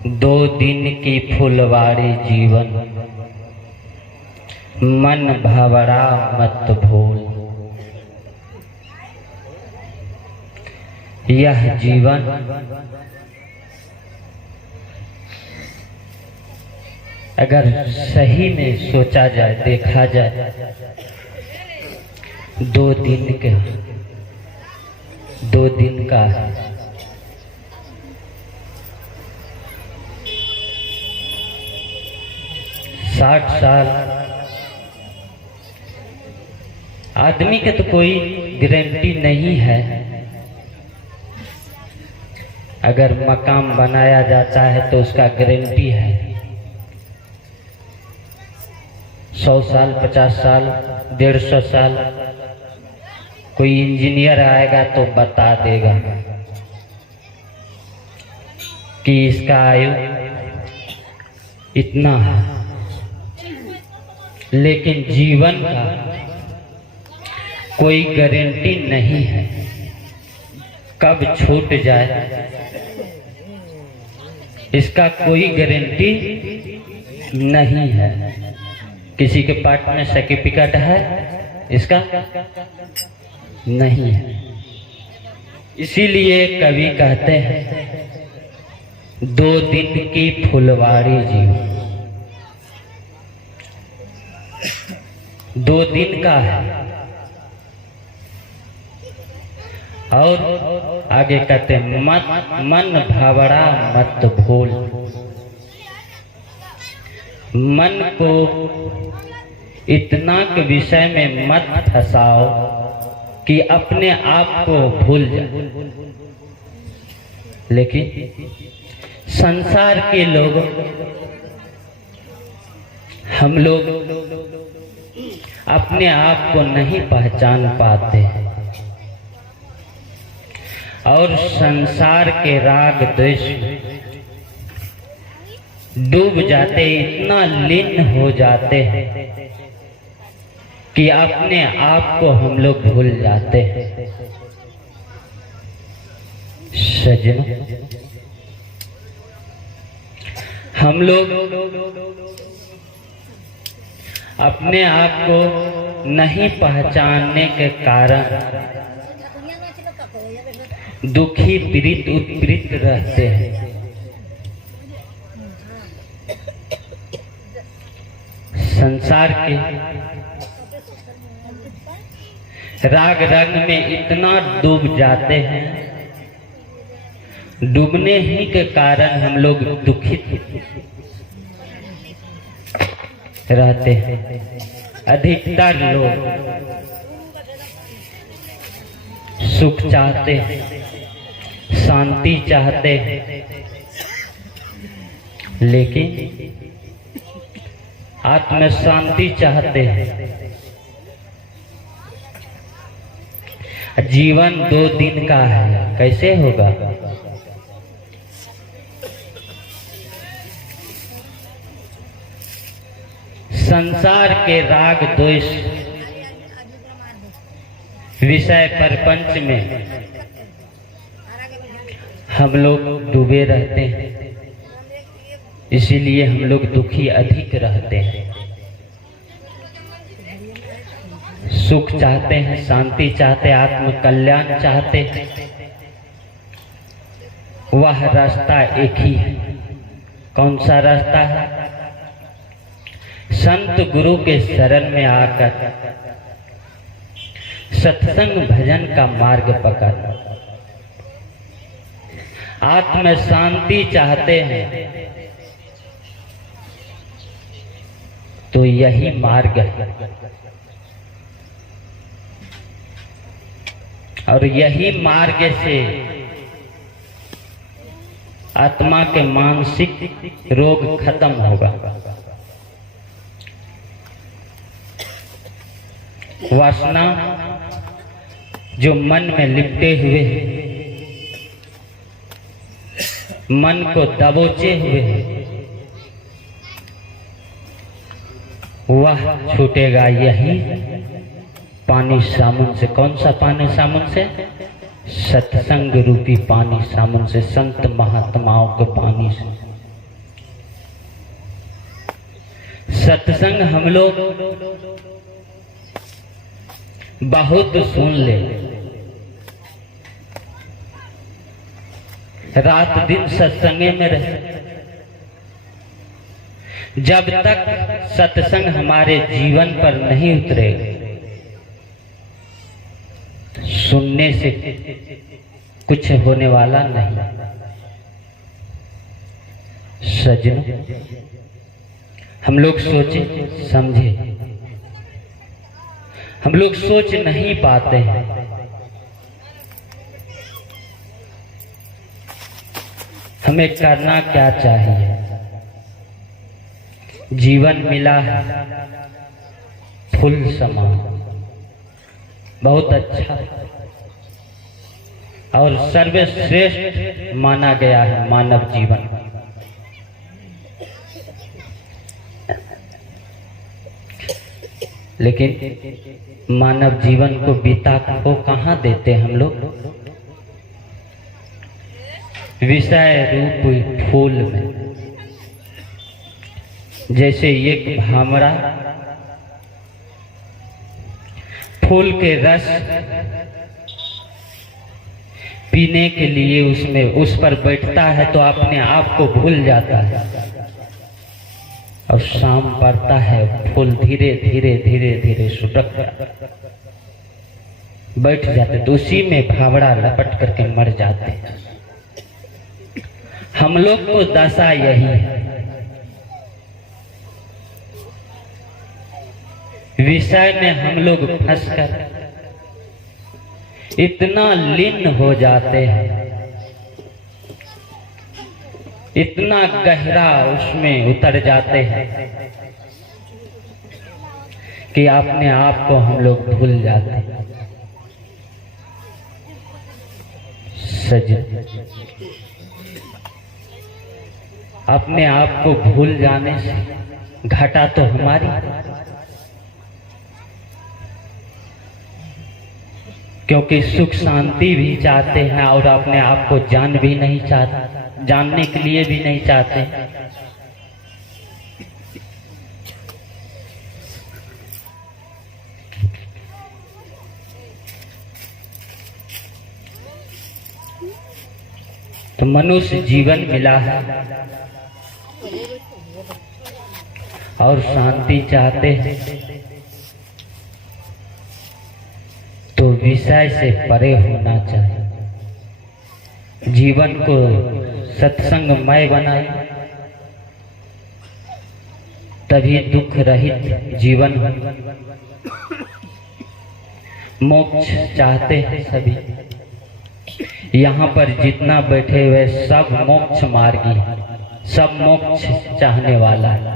दो दिन की फुलवारी जीवन, मन भंवरा मत भूल। यह जीवन अगर सही में सोचा जाए, देखा जाए, दो दिन का है। 60 साल आदमी के तो कोई गारंटी नहीं है। अगर मकाम बनाया जाता है तो उसका गारंटी है। 100 साल, 50 साल, 150 साल कोई इंजीनियर आएगा तो बता देगा कि इसका आयु इतना है। लेकिन जीवन का कोई गारंटी नहीं है, कब छूट जाए इसका कोई गारंटी नहीं है। किसी के पास में सर्टिफिकेट है, इसका नहीं है। इसीलिए कवि कहते हैं, दो दिन की फुलवारी जीवन, दो दिन का है। और आगे कहते हैं, मन भंवरा मत भूल। मन को इतना के विषय में मत फंसाओ कि अपने आप को भूल जाए। लेकिन संसार के लोग, हम लोग अपने आप को नहीं पहचान पाते और संसार के राग द्वेष डूब जाते, इतना लीन हो जाते हैं कि अपने आप को हम लोग भूल जाते हैं। सज्जनों, हम लोग अपने आप को नहीं पहचानने के कारण दुखी, पीड़ित, उत्पीड़ित रहते हैं। संसार के राग रंग में इतना डूब जाते हैं, डूबने ही के कारण हम लोग दुखित रहते हैं। अधिकतर लोग सुख चाहते हैं, शांति चाहते हैं, लेकिन आत्म शांति चाहते हैं। जीवन दो दिन का है, कैसे होगा? संसार के राग द्वेष विषय प्रपंच में हम लोग डूबे रहते हैं, इसीलिए हम लोग दुखी अधिक रहते हैं। सुख चाहते हैं, शांति चाहते, आत्म कल्याण चाहते हैं। वह रास्ता एक ही है। कौन सा रास्ता है? संत गुरु के शरण में आकर सत्संग भजन का मार्ग पकड़। आत्म शांति चाहते हैं तो यही मार्ग है, और यही मार्ग से आत्मा के मानसिक रोग खत्म होगा। वासना जो मन में लिपटे हुए है, मन को दबोचे हुए है, वह छूटेगा यही पानी सामुन से। कौन सा पानी सामुन से? सत्संग रूपी पानी सामुन से, संत महात्माओं के पानी से। सत्संग हम लोग बहुत सुन ले, रात दिन सत्संगे में रहे। जब तक सत्संग हमारे जीवन पर नहीं उतरे, सुनने से कुछ होने वाला नहीं। सज्जनों, हम लोग सोचे समझे, हम लोग सोच नहीं पाते हैं। हमें करना क्या चाहिए? जीवन मिला है फूल समान, बहुत अच्छा और सर्वश्रेष्ठ माना गया है मानव जीवन। लेकिन मानव जीवन को बिता को कहाँ देते हम लोग? विषय रूप फूल में। जैसे एक भामरा फूल के रस पीने के लिए उसमें उस पर बैठता है तो अपने आप को भूल जाता है, और शाम पड़ता है फूल धीरे धीरे धीरे धीरे सुटक बैठ जाते, तो उसी में भावड़ा लपट करके मर जाते हैं। हम लोग को दशा यही है। विषय में हम लोग फंसकर इतना लीन हो जाते हैं, इतना गहरा उसमें उतर जाते हैं कि अपने आप को हम लोग भूल जाते हैं। सजन, अपने आप को भूल जाने से घटा तो हमारी, क्योंकि सुख शांति भी चाहते हैं और अपने आप को जान भी नहीं चाहते, जानने के लिए भी नहीं चाहते। तो मनुष्य जीवन मिला है और शांति चाहते हैं, तो विषय से परे होना चाहिए। जीवन को सत्संगमय बनाए, तभी दुख रहित जीवन हो। मोक्ष चाहते हैं सभी, यहाँ पर जितना बैठे हुए सब मोक्ष मार्गी, सब मोक्ष चाहने वाला है,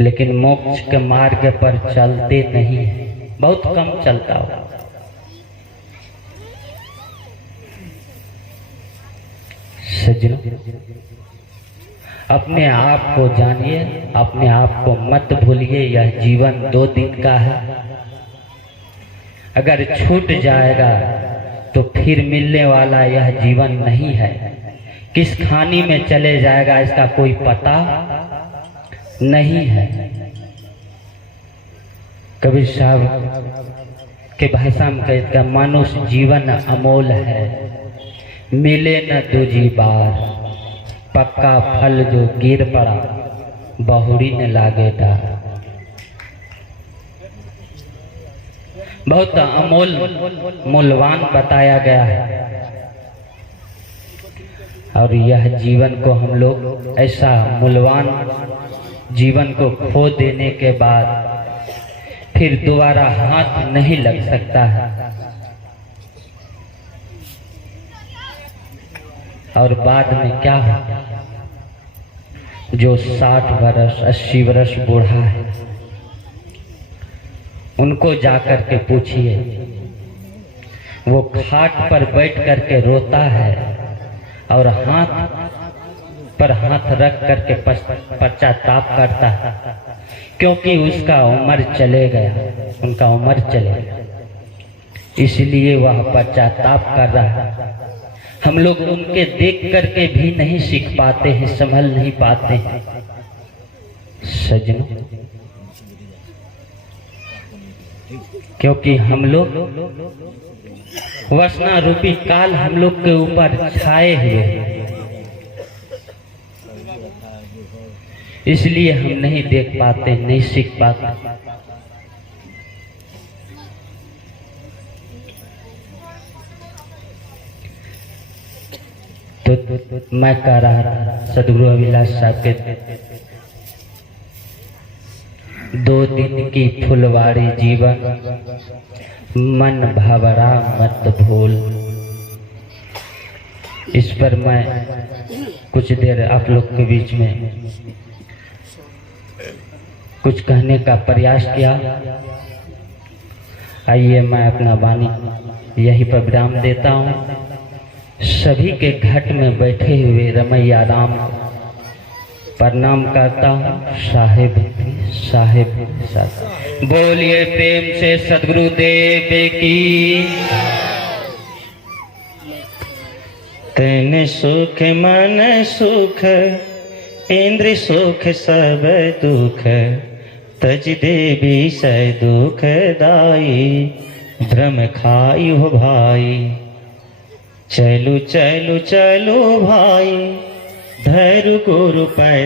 लेकिन मोक्ष के मार्ग पर चलते नहीं है, बहुत कम चलता हो। सज्जनों, अपने आप को जानिए, अपने आप को मत भूलिए। यह जीवन 2 दिन का है, अगर छूट जाएगा तो फिर मिलने वाला यह जीवन नहीं है। किस खानी में चले जाएगा इसका कोई पता नहीं है। कबीर साहब के भाषा में कहता, मनुष्य जीवन अमोल है, मिले न दूजी बार, पक्का फल जो गिर पड़ा बहुरी न लागे डार। बहुत अमोल मूल्यवान बताया गया है, और यह जीवन को हम लोग ऐसा मूल्यवान जीवन को खो देने के बाद फिर दोबारा हाथ नहीं लग सकता है। और बाद में क्या हो, जो 60 वर्ष 80 वर्ष बूढ़ा है, उनको जाकर के पूछिए, वो खाट पर बैठ करके रोता है और हाथ पर हाथ रख करके पश्चाताप करता है, क्योंकि उसका उम्र चले गया, उनका उम्र चले गया, इसलिए वह पश्चाताप कर रहा है। हम लोग उनके देख करके भी नहीं सीख पाते हैं, संभल नहीं पाते हैं। सजनों, क्योंकि हम लोग वासना रूपी काल हम लोग के ऊपर छाए हुए हैं, इसलिए हम नहीं देख पाते, नहीं सीख पाते। तो मैं कह रहा था सदगुरु अभिलाष साहब के 2 दिन की फुलवारी जीवन, मन भंवरा मत भूल। इस पर मैं कुछ देर आप लोग के बीच में कुछ कहने का प्रयास किया। आइए मैं अपना वाणी यहीं पर विराम देता हूँ। सभी के घट में बैठे हुए रमैया राम प्रणाम करता हूँ। साहेब साहेब साहेब बोलिए प्रेम से सदगुरुदेव की। तन सुख मन सुख इंद्र सुख सब दुख, तज देवी सै दुख दाई, भ्रम खाई हो भाई। चलू चलू चलू भाई, धरु गुरु पै